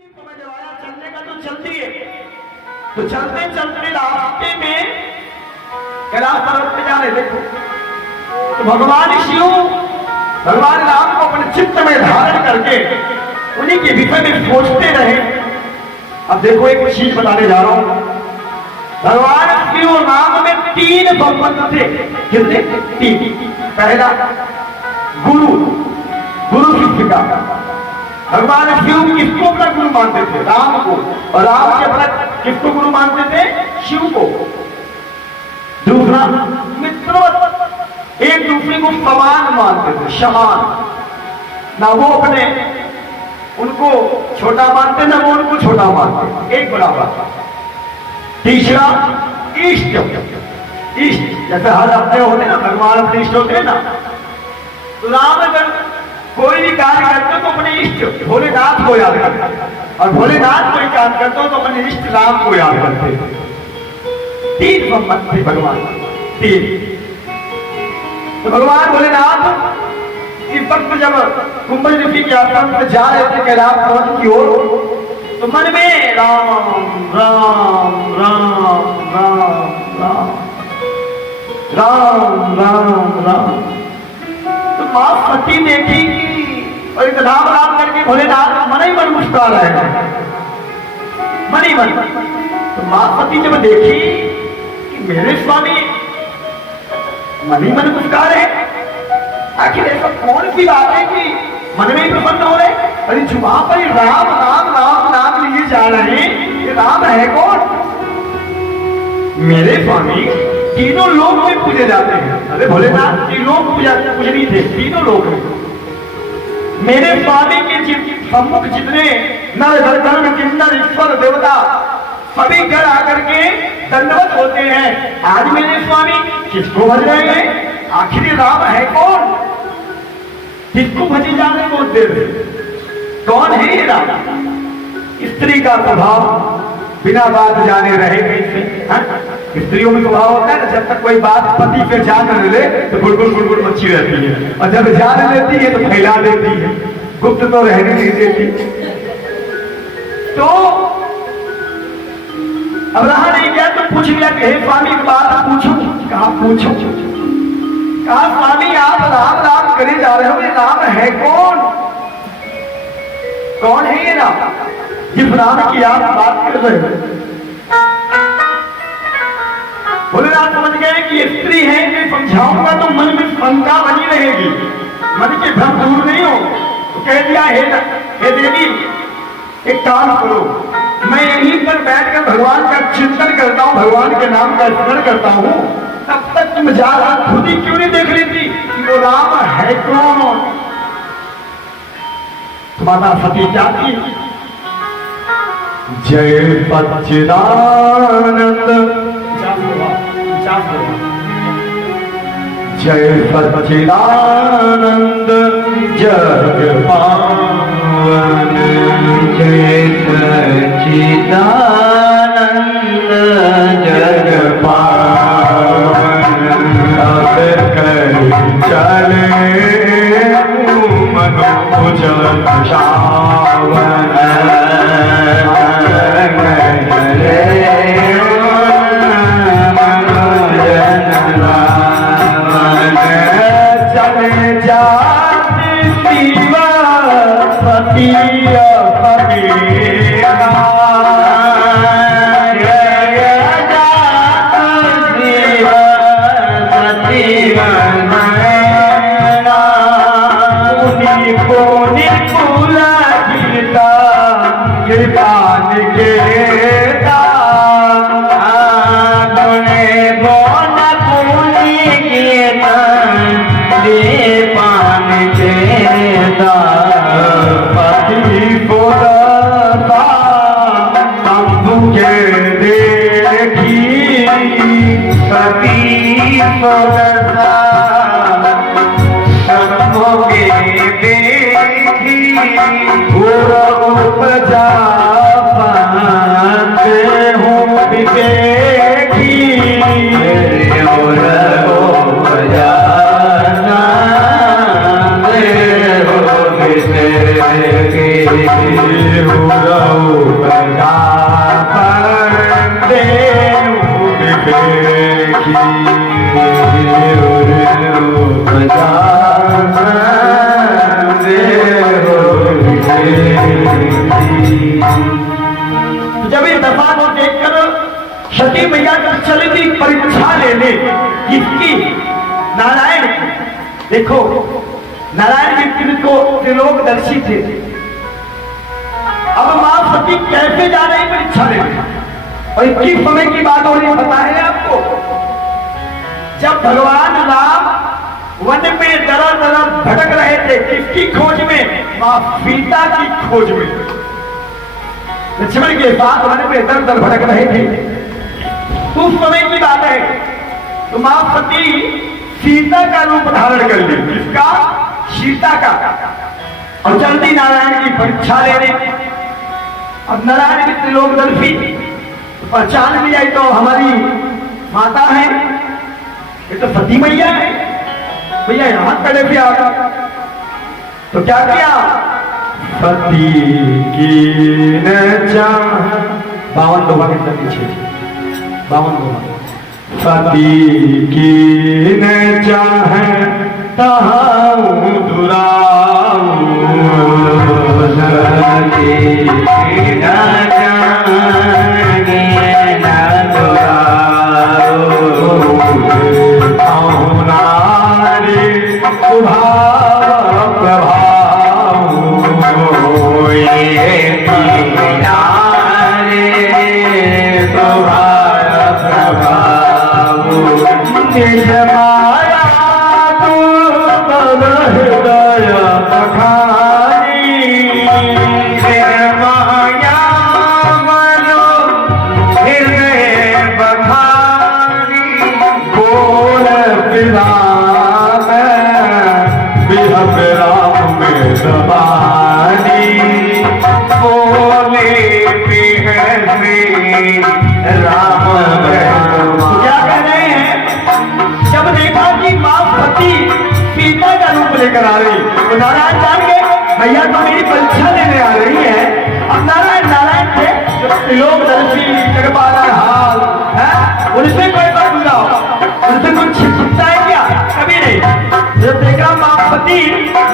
तुम्हें जब आया चलने का तो चलती है, तो चलते चलते रास्ते में कैलाश पर्वत पे जा रहे देखो, तो भगवान शिव भगवान राम को अपने चित्त में धारण करके उन्हीं के विषय में सोचते रहे। अब देखो एक चीज बताने जा रहा हूं, भगवान शिव राम में 3 संबंध थे। कितने? 3। पहला गुरु, गुरु शिष्य का। भगवान शिव किसको अपना गुरु मानते थे? राम को। और राम के अपना किसको गुरु मानते थे? शिव को। दूसरा मित्रवत, एक दूसरे को समान मानते थे, समान। ना वो अपने उनको छोटा मानते, ना वो उनको छोटा मानते, एक बराबर। तीसरा इष्ट, इष्ट जैसे हर अपने होते ना, भगवान अपने इष्ट होते ना, तो राम अगर कोई भी कार्य करते हो तो अपने इष्ट भोलेनाथ को याद करते, और भोलेनाथ कोई काम करते हो तो अपने इष्ट राम को याद करते। 3 संबंध थे भगवान, 3। तो भगवान भोलेनाथ इस वक्त जब कुंभज ऋषि के आश्रम में जा रहे थे कैलाश पर्वत की ओर, तो मन में राम राम राम राम राम राम राम राम। तो मां सती देखी कि और इतना राम राम करके भोलेनाथ मन ही मन मुस्कुरा रहे हैं, मन ही मन। तो मां सती जब देखी कि मेरे स्वामी मन ही मन मुस्कुरा रहे, आखिर ऐसा कौन सी बात है कि मन में ही प्रसन्न हो रहे? अरे जुबान पर राम राम राम राम लिए जा रहे हैं, ये राम है कौन? मेरे स्वामी तीनों लोग में पूजे जाते हैं। अरे भोलेनाथ तीनों पूजनी थे, तीनों लोग में। मेरे स्वामी के सम्मुख जितने नर गण किन्नर ईश्वर देवता सभी घर आकर के दंडवत होते हैं। आज मेरे स्वामी किसको भज रहे हैं? आखिर राम है कौन? किसको भजे जा रहे बहुत देर से? कौन है ये राम? स्त्री का स्वभाव बिना बात जाने रहे कैसे? स्त्रियों में स्वभाव होता है ना, जब तक कोई बात पति पे जान न ले तो गुड़गुड़ गुड़गुड़ मची रहती है, और जब जान लेती है तो फैला देती है, गुप्त तो रहने नहीं देती। तो अब रहा नहीं गया तो पूछ लिया कि हे स्वामी एक बात पूछूं? कहा पूछो। कहा स्वामी आप राम राम करे जा रहे हो, ये राम है कौन? कौन है ये राम जिस राम की आप बात कर रहे हो? भोलेनाथ समझ गए कि ये स्त्री है, मैं समझाऊंगा तो मन में शंका बनी रहेगी, मन के भ्रम दूर नहीं हो। तो कह दिया हे देवी एक काम करो, मैं यहीं पर बैठकर भगवान का चिंतन करता हूँ, भगवान के नाम का स्मरण करता हूँ, तब तक तुम जा रहा खुद ही क्यों नहीं देख लेती कि वो राम है कौन? माता सती जाती, जय सच्चिदानंद, जय सच्चिदानंद जग पावन, जय सच्चिदानंद जग पावन, अब कर चले मनोज श्रावण, के उपजा पर देव विवेकी उपजा देव विवेकी। जब इस दफा को देखकर सती मैया का चली थी परीक्षा लेने किसकी? नारायण की। देखो नारायण जी को त्रिलोकदर्शी थे। अब मां सती कैसे जा रही परीक्षा लेने? और किस समय की बात हो रही है पता है आपको? जब भगवान राम वन में तरह तरह भटक रहे थे, किसकी खोज में? मां सीता की खोज में। लक्ष्मण के साथ वन में दर दर भटक रहे थे। उस समय की बात है तो मां सती सीता का रूप धारण कर ली। किसका? सीता का। और चलती नारायण की परीक्षा लेने। अब नारायण की त्रिलोकदर्शी पहचान भी आई तो हमारी माता है, ये तो सती मैया है। भैया यहां खड़े भी आ गया तो क्या किया? सती की न चाह 52 दोहा के अंदर पीछे 52 दोहा। सती की न चाहे तहां दुराऊ सती की न चाहे न दुराऊ नारी उभाव प्रभाव ये नारी प्रभाव प्रभाव निज माया तू तन हृदय पखारी माया मनो हृदय पखारी बोल विराम बिहब राम में दबानी बोले बिहसी राम क्या कह रहे हैं? जब देखा कि मां सती सीता का रूप लेकर आ रही तो नारायण जान गए भैया तो मेरी परीक्षा लेने आ रही है। अब नारायण नारायण थे जो त्रिलोकदर्शी जगपालनहार है, उनसे कोई बात बुरा हो, उनसे कुछ छिपता है क्या? कभी नहीं। जब देखा मां सती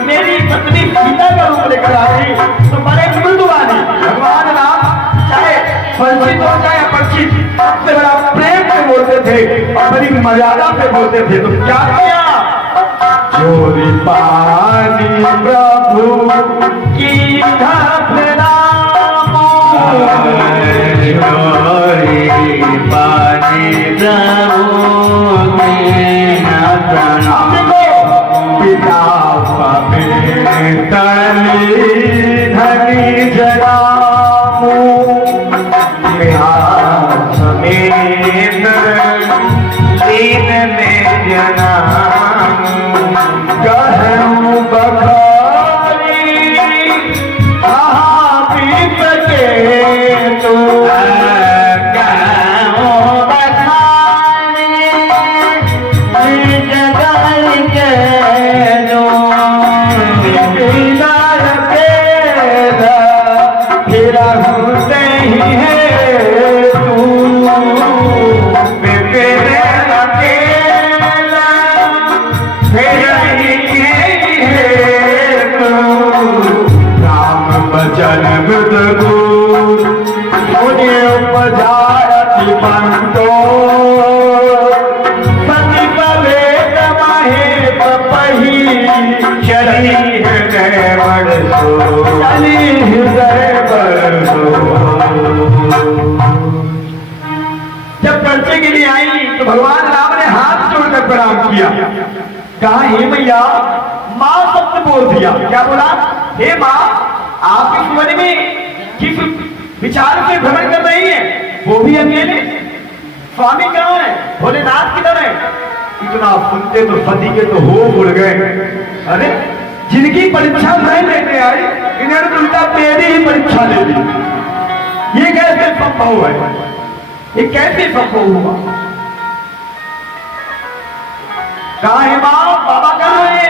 मेरी पत्नी सीता का रूप लेकर आ रही तो बड़े मृदुवानी भगवान राम चाहे परिचित हो चाहे अपरिचित सबसे बड़ा प्रेम से बोलते थे और बड़ी मर्यादा से बोलते थे। तो क्या किया? चोरी पानी प्रभु की धरा चोरी पानी प्रभु पिता तली धनी जरामू समेत लीन में जनामू कहूँ बखारी कहाँ बीत के तू कहूँ बखारी जगल के दो दीदार के फिर होते ही है तू बेबे अकेला फिर ही है तू राम बचन बुदगु मुझे उपजाति पंतो सती पवेद माहे पपही चली हृदय बरसो चली हृदय बरसो। जब परिचय के लिए आई तो भगवान राम ने हाथ जोड़कर प्रणाम किया। कहा हे मैया, मां सत्य बोल दिया। क्या बोला? हे मां, आप इस वन में किस विचार से भ्रमण कर रही है? वो भी अकेले? स्वामी कहाँ है? भोलेनाथ किधर है? इतना सुनते तो सती के तो हो उड़ गए। अरे जिनकी परीक्षा मैं लेने आई इन्होंने तो उल्टा मेरी ही परीक्षा ले ली। ये कैसे संभव है? ये कैसे संभव हुआ? कहा है मां, बाबा कहाँ है?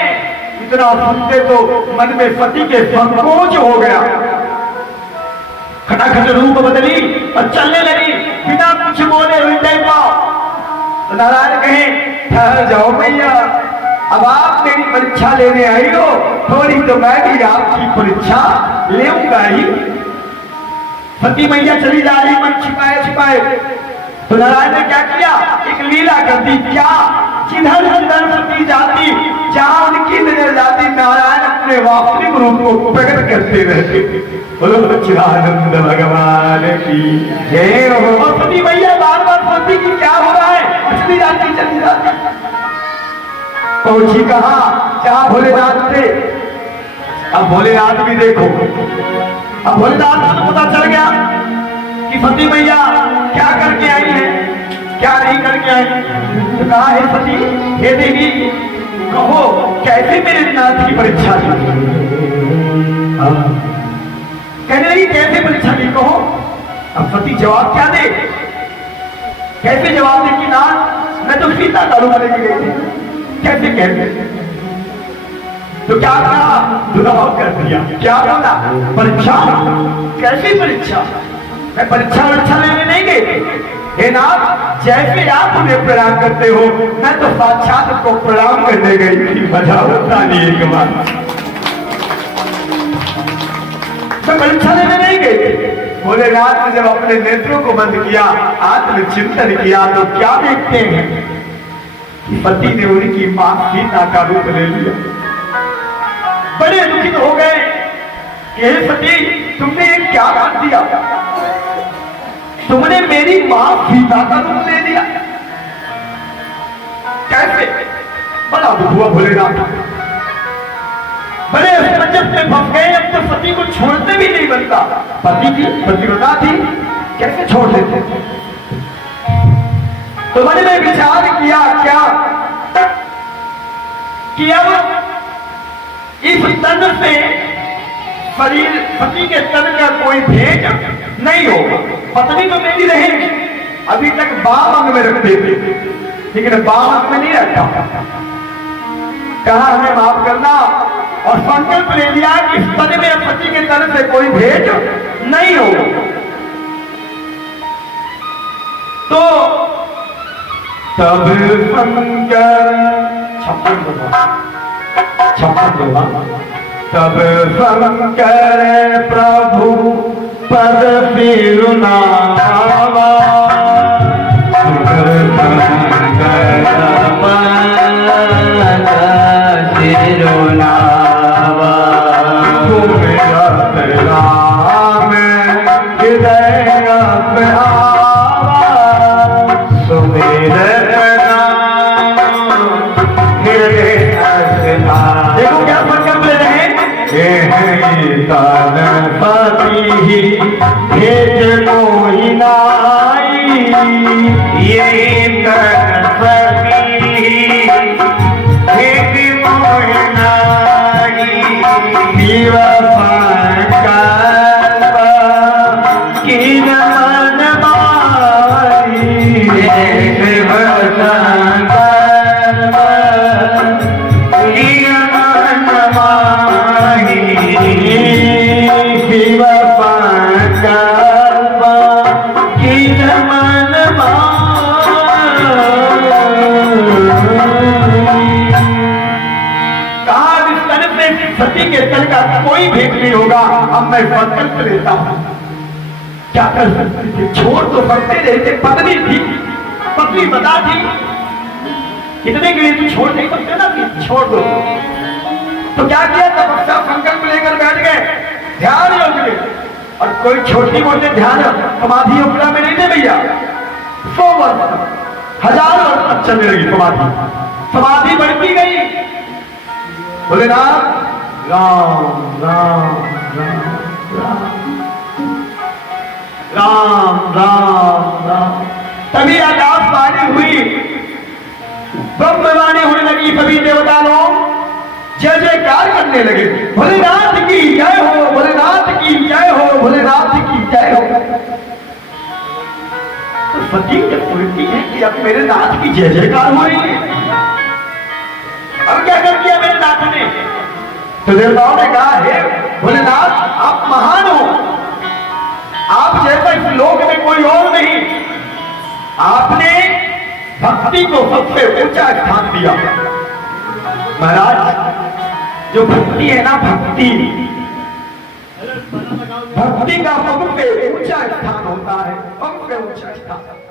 इतना सुनते तो मन में सती के संकोच हो गया। खटाखट रूप बदली और चलने लगी बिना कुछ बोले हृदय पाओ। तो नारायण कहे ठहर जाओ मैया, अब आप मेरी परीक्षा लेने आई हो, थोड़ी तो मैं भी आपकी परीक्षा लेऊंगा ही। सती मैया चली जा रही मन छिपाए छिपाए। तो नारायण ने क्या किया, एक लीला कर दी। क्या, जिधर जिधर सती जाती, जहां उनकी नजर जाती, नारायण अपने वास्तविक रूप को प्रकट करते रहते। बोलो सच्चिदानंद भगवान की जय हो। और सती मैया बार बार सोचती कि क्या हो रहा है, चली जाती चली जाती। पहुंची कहा, जहां भोलेनाथ थे। अब भोलेनाथ भी देखो, अब भोलेनाथ को पता चल गया कि सती मैया क्या करके आई है, क्या नहीं करके आई। तो कहा, हे सती, हे देवी, कहो कैसे मेरे नाथ की परीक्षा ली। कहने लगी कैसे परीक्षा ली, कहो। अब सती जवाब क्या दे, कैसे जवाब दे कि नाथ मैं तो सीता दारू में लेके गई थी, कैसे कहते। तो क्या कहा, दुलाव कर दिया। क्या बोला, परीक्षा, कैसी परीक्षा, मैं परीक्षा लेने नहीं गई। हे नाथ, जैसे आप उन्हें प्रणाम करते हो, मैं तो साक्षात को प्रणाम करने गई थी। मजा होता नहीं एक बार, मैं परीक्षा लेने नहीं गई। भोलेनाथ ने जब अपने नेत्रों को बंद किया, आत्मचिंतन किया, तो क्या देखते हैं कि पति ने उनकी मां सीता का रूप ले लिया। बड़े दुखित हो गए कि हे सती, तुमने ये क्या कर दिया, तुमने मेरी मां सीता का रूप ले लिया, कैसे। बड़ा दुख हुआ भोलेनाथ, बड़े असमंजस में फंस गए। अब तो पति को छोड़ते भी नहीं बनता, पति की पतिव्रता थी, कैसे छोड़ देते। तो मन में विचार किया क्या कि अब इस तन से शरीर, पति के तन का कोई भेद नहीं हो। पत्नी तो मेरी रहेगी, अभी तक बाम अंग में रखते थे, लेकिन बाम अंग में नहीं रखा। कहा हमें माफ करना, और संकल्प ले लिया कि इस तन में पति के तन से कोई भेद नहीं हो। तो तब शंकर छप्पन तब शंकर प्रभु पद सिरुनावा, शंकर पद सिरुनावा, तुम रत राम हृदय आवा, सुमिरत राम हृदय। देखो क्या संकल्प ले रहे हैं, तन पति भेज मोहि नाई, ये तन पति भेज मोहि नाई, शिव संकल्प कीन मन माई, शिव संकल्प कीन मन माई, शिव संकल्प कीन मन सती के तन का कोई भेद नहीं होगा। अब मैं संकल्प लेता हूं, क्या कर सकते थे, छोड़ तो सकते रहते, पत्नी थी, पत्नी बता थी, इतने के लिए तू छोड़ नहीं सकते ना, कि छोड़ दो। तो क्या किया, तपस्या संकल्प लेकर बैठ गए ध्यान योग में। और कोई छोटी मोटे ध्यान समाधि योजना में नहीं थे भैया, 100 वर्ष 1000 वर्ष तक चलने लगी समाधि, समाधि बढ़ती गई। भोलेनाथ राम राम राम राम राम राम राम। तभी आकाशवाणी हुई, ब्रह्मवाणी होने लगी, सभी देवता लोग जय जयकार करने लगे, भोलेनाथ की जय हो, भोलेनाथ की जय हो, भोलेनाथ की जय हो। तो सती जब सुनती है कि अब मेरे नाथ की जय जयकार हो रही है, अब क्या कर दिया मेरे नाथ ने। तो देवताओं ने कहा, हे भोलेनाथ आप महान हो, आपने भक्ति को सबसे ऊंचा स्थान दिया। महाराज, जो भक्ति है ना, भक्ति का सबसे ऊंचा स्थान होता है, सबसे ऊंचा स्थान।